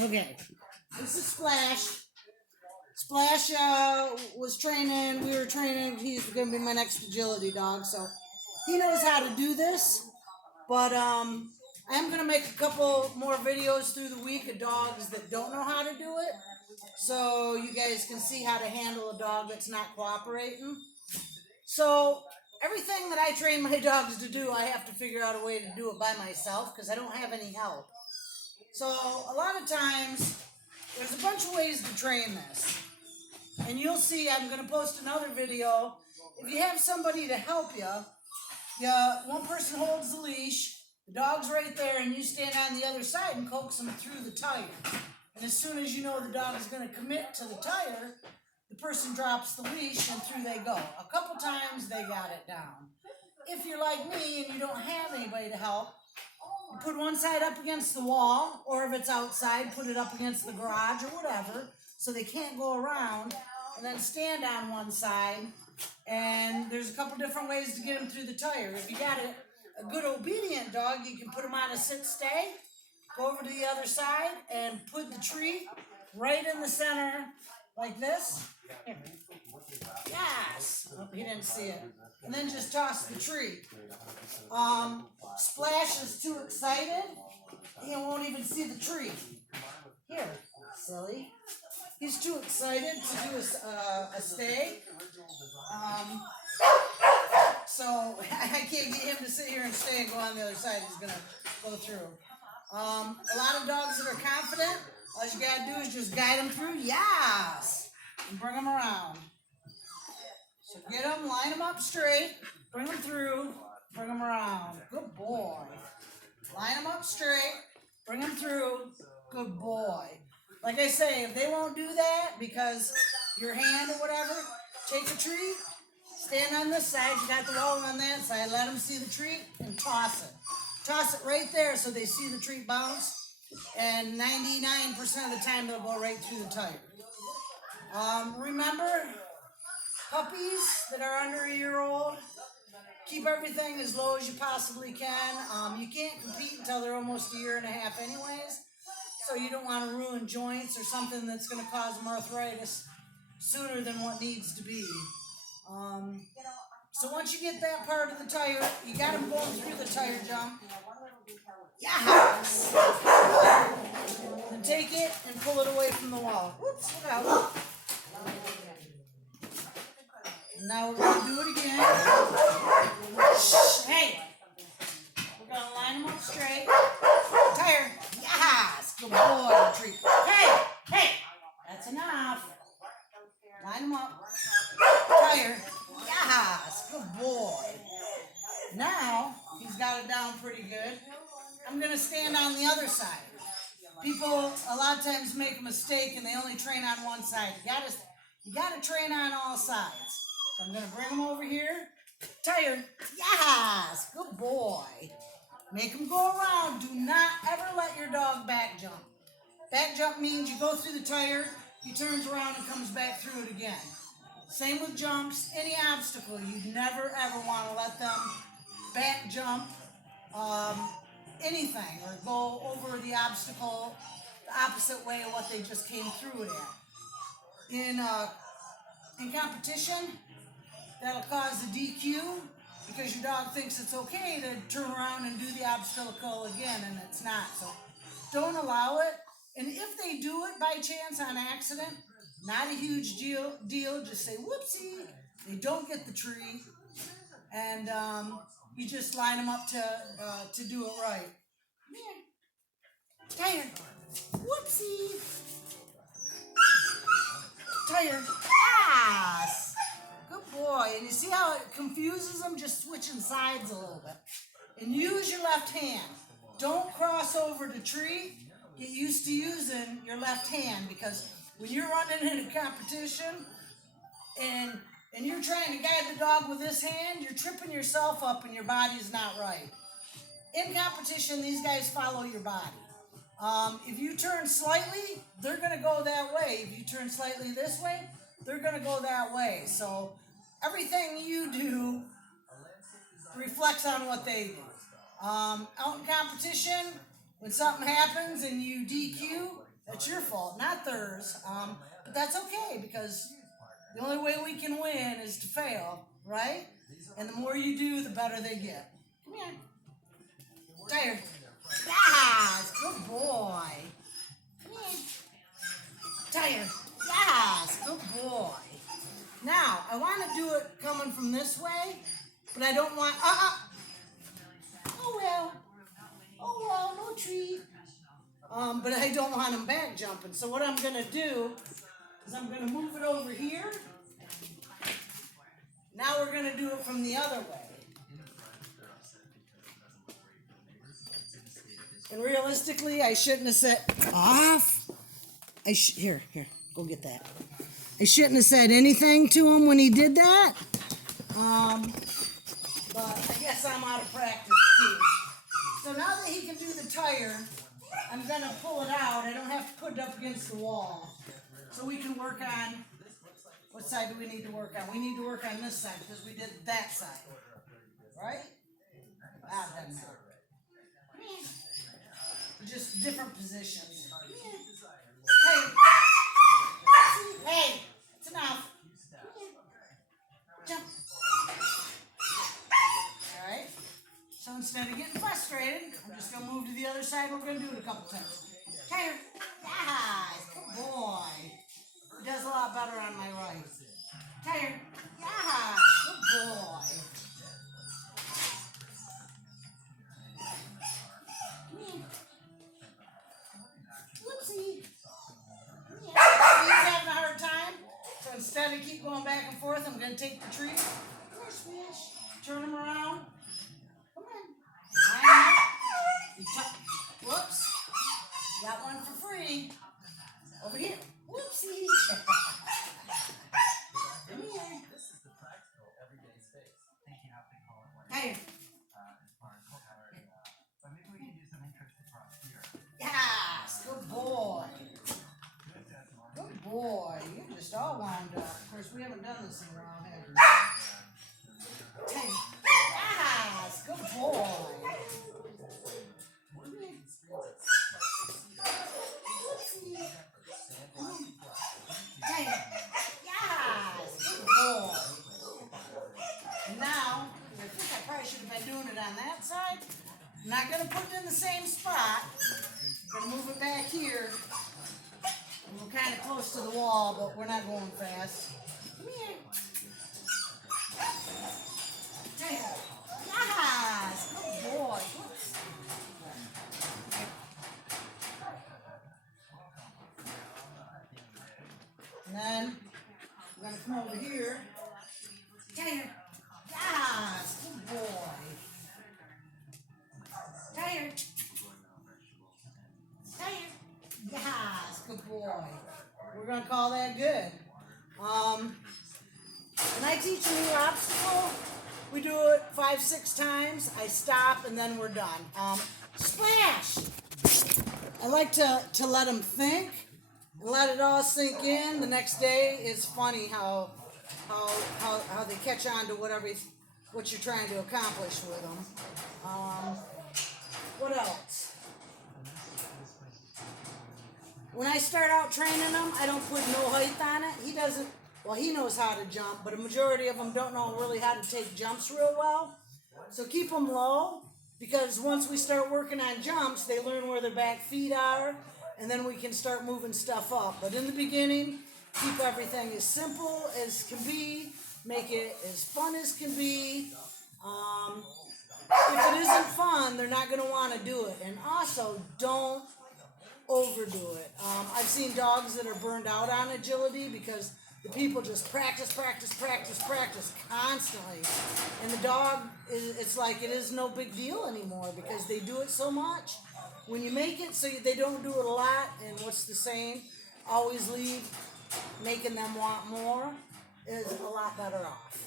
Okay, this is Splash. Splash was training. We were training. He's going to be my next agility dog, so he knows how to do this. But I am going to make a couple more videos through the week of dogs that don't know how to do it, so you guys can see how to handle a dog that's not cooperating. So everything that I train my dogs to do, I have to figure out a way to do it by myself because I don't have any help. So a lot of times, there's a bunch of ways to train this. And you'll see, I'm going to post another video. If you have somebody to help you, one person holds the leash, the dog's right there, and you stand on the other side and coax them through the tire. And as soon as you know the dog is going to commit to the tire, the person drops the leash and through they go. A couple times they got it down. If you're like me and you don't have anybody to help, you put one side up against the wall, or if it's outside, put it up against the garage or whatever, so they can't go around, and then stand on one side. And there's a couple different ways to get them through the tire. If you got a good obedient dog, you can put them on a sit-stay, go over to the other side, and put the treat right in the center, like this. Here. Yes! Oh, he didn't see it. And then just toss the treat. Splash is too excited. He won't even see the treat. Here, silly. He's too excited to do a stay. So I can't get him to sit here and stay and go on the other side. He's going to go through. A lot of dogs that are confident, all you got to do is just guide them through. Yes! And bring them around. So get them, line them up straight, bring them through, bring them around. Good boy. Line them up straight, bring them through. Good boy. Like I say, if they won't do that because your hand or whatever, take a treat, stand on this side, you got the wall on that side, let them see the treat and toss it. Toss it right there so they see the treat bounce, and 99% of the time they'll go right through the tire. Remember, puppies that are under a year old, keep everything as low as you possibly can. You can't compete until they're almost a year and a half anyways, so you don't want to ruin joints or something that's going to cause them arthritis sooner than what needs to be. So once you get that part of the tire, you got them going through the tire jump. Yes! Then take it and pull it away from the wall. Whoops, look out. Now we're going to do it again. Shh, hey! We're going to line them up straight. Tire. Yes! Good boy. Treat. Hey! Hey! That's enough. Line them up. Tire. Yes! Good boy. Now, he's got it down pretty good. I'm going to stand on the other side. People a lot of times make a mistake and they only train on one side. You got to train on all sides. So I'm going to bring him over here. Tire. Yes! Good boy. Make him go around. Do not ever let your dog back jump. Back jump means you go through the tire, he turns around and comes back through it again. Same with jumps. Any obstacle, you never ever want to let them back jump anything or go over the obstacle the opposite way of what they just came through it at. In competition, that'll cause a DQ because your dog thinks it's okay to turn around and do the obstacle again, and it's not. So don't allow it. And if they do it by chance on accident, not a huge deal. Just say whoopsie. They don't get the treat, and you just line them up to do it right. Tire. Whoopsie. Tire. Yes. Good boy. And you see how it confuses them? Just switching sides a little bit. And use your left hand. Don't cross over to treat. Get used to using your left hand, because when you're running in a competition and you're trying to guide the dog with this hand, you're tripping yourself up and your body's not right. In competition, these guys follow your body. If you turn slightly, they're going to go that way. If you turn slightly this way, they're going to go that way. So everything you do reflects on what they do. Out in competition, when something happens and you DQ, That's your fault, not theirs. But that's okay because the only way we can win is to fail, right? And the more you do, the better they get. Come here. Tired. Yes, good boy. Come here. Tired. Yes, good boy. Now, I want to do it coming from this way, but I don't want, oh well, no treat. But I don't want him back jumping. So what I'm going to do is I'm going to move it over here. Now we're going to do it from the other way. And realistically, I shouldn't have said off. Here, go get that. I shouldn't have said anything to him when he did that. But I guess I'm out of practice too. So now that he can do the tire, I'm going to pull it out. I don't have to put it up against the wall. So we can work on, what side do we need to work on? We need to work on this side because we did that side. Right? That doesn't matter. Just different positions. Hey, it's enough. Jump. All right. So instead of getting frustrated, I'm just going to move to the other side. We're going to do it a couple times. Tired. Yes. Good boy. He does a lot better on my right. Tired. Yes. Good boy. Whoopsie. Yeah. He's having a hard time. So instead of keep going back and forth, I'm going to take the tree. Come here, Swish. Turn him around. Come on. Line up. Whoops. Got one for free. Over here. Whoopsie. Come here. Hey. Yes. Good boy. Good boy. You're just all wound up. Of course, we haven't done this in a while, have we? Hey. Yes. Good boy. Hey. Yes. Good boy. And now, I think I probably should have been doing it on that side. I'm not going to put it in the same spot. I'm going to move it back here. And we're kind of close to the wall, but we're not going fast. Come here. Take it. Yes. Good boy. And then we're going to come over here. Take it. Yes. Good boy. Tired. Yes, good boy. We're going to call that good. When I teach a new obstacle, we do it 5-6 times. I stop and then we're done. Splash! I like to let them think and let it all sink in. The next day it's funny how they catch on to what you're trying to accomplish with them. What else? When I start out training him, I don't put no height on it. He doesn't, well, he knows how to jump, but a majority of them don't know really how to take jumps real well. So keep them low, because once we start working on jumps, they learn where their back feet are, and then we can start moving stuff up. But in the beginning, keep everything as simple as can be, make it as fun as can be. If it isn't fun, they're not going to want to do it. And also, don't overdo it. I've seen dogs that are burned out on agility because the people just practice constantly. And the dog, it's like it is no big deal anymore because they do it so much. When you make it so they don't do it a lot, and what's the saying? Always leave making them want more, is a lot better off.